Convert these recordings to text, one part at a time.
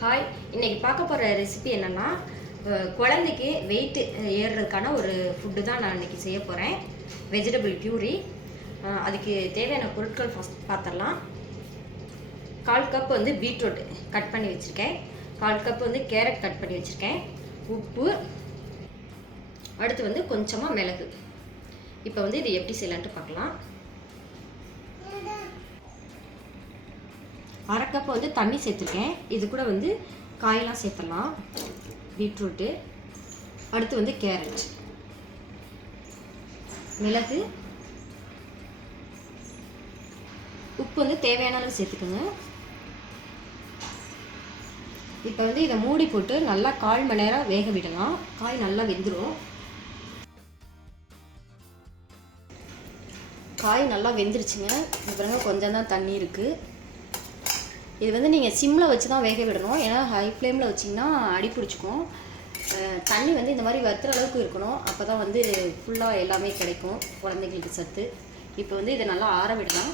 Hi, இன்னைக்கு பார்க்க போகிற ரெசிபி என்னென்னா குழந்தைக்கு வெயிட் ஏறுறதுக்கான ஒரு ஃபுட்டு தான் நான் இன்றைக்கி செய்ய போகிறேன். வெஜிடபிள் பியூரி. அதுக்கு தேவையான பொருட்கள் ஃபஸ்ட் பார்த்துடலாம். 1/4 கப் வந்து பீட்ரூட் கட் பண்ணி வச்சுருக்கேன். 1/4 கப் வந்து கேரட் கட் பண்ணி வச்சுருக்கேன். உப்பு, அடுத்து வந்து கொஞ்சமாக மிளகு. இப்போ வந்து இது எப்படி செய்யலான்ட்டு பார்க்கலாம். 1/2 கப் வந்து தண்ணி சேர்த்துருக்கேன். இது கூட வந்து காயெல்லாம் சேர்த்துடலாம். பீட்ரூட்டு, அடுத்து வந்து கேரட், மிளகு, உப்பு வந்து தேவையான அளவு சேர்த்துக்கோங்க. இப்போ வந்து இதை மூடி போட்டு நல்லா 1/4 மணி நேரம் வேக விடலாம். காய் நல்லா வெந்துடும். காய் நல்லா வெந்துருச்சுங்க. இப்போ கொஞ்சம் தான் தண்ணி இருக்குது. இது வந்து நீங்கள் சிம்மில் வச்சு தான் வேக விடணும். ஏன்னா ஹை ஃப்ளேமில் வச்சிங்கன்னா அடி பிடிச்சிக்கும். தண்ணி வந்து இந்த மாதிரி வத்துற அளவுக்கு இருக்கணும். அப்போ தான் வந்து ஃபுல்லாக எல்லாமே கிடைக்கும் குழந்தைங்களுக்கு சத்து. இப்போ வந்து இதை நல்லா ஆற விடலாம்.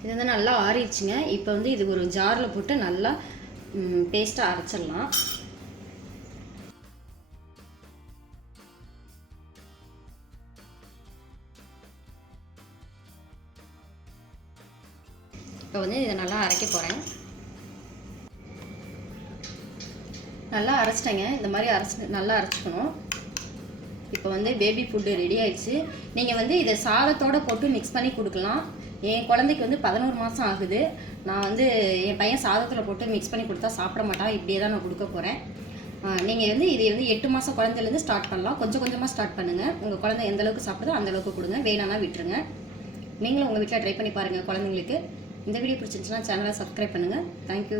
இது வந்து நல்லா ஆறிடுச்சுங்க. இப்போ வந்து இது ஒரு ஜாரில் போட்டு நல்லா பேஸ்ட்டாக அரைச்சிடலாம். இப்போ வந்து இதை நல்லா அரைக்க போகிறேன். நல்லா அரைச்சிட்டேங்க. இந்த மாதிரி நல்லா அரைச்சிக்கணும். இப்போ வந்து பேபி ஃபுட்டு ரெடி ஆயிடுச்சு. நீங்கள் வந்து இதை சாதத்தோடு போட்டு மிக்ஸ் பண்ணி கொடுக்கலாம். என் குழந்தைக்கு வந்து 11 மாதம் ஆகுது. நான் வந்து என் பையன் சாதத்தில் போட்டு மிக்ஸ் பண்ணி கொடுத்தா சாப்பிட மாட்டான். இப்படியே தான் நான் கொடுக்க போகிறேன். நீங்கள் வந்து இதை வந்து 8 மாதம் குழந்தைலேருந்து ஸ்டார்ட் பண்ணலாம். கொஞ்சம் கொஞ்சமாக ஸ்டார்ட் பண்ணுங்கள். உங்கள் குழந்தை எந்த அளவுக்கு சாப்பிடுதோ அந்தளவுக்கு கொடுங்க. வேணான்னா விட்டுருங்க. நீங்களும் உங்கள் வீட்டில் ட்ரை பண்ணி பாருங்கள் குழந்தைங்களுக்கு. இந்த வீடியோ பிடிச்சிருந்துச்சுன்னா சேனலை சப்ஸ்கிரைப் பண்ணுங்கள். தேங்க்யூ.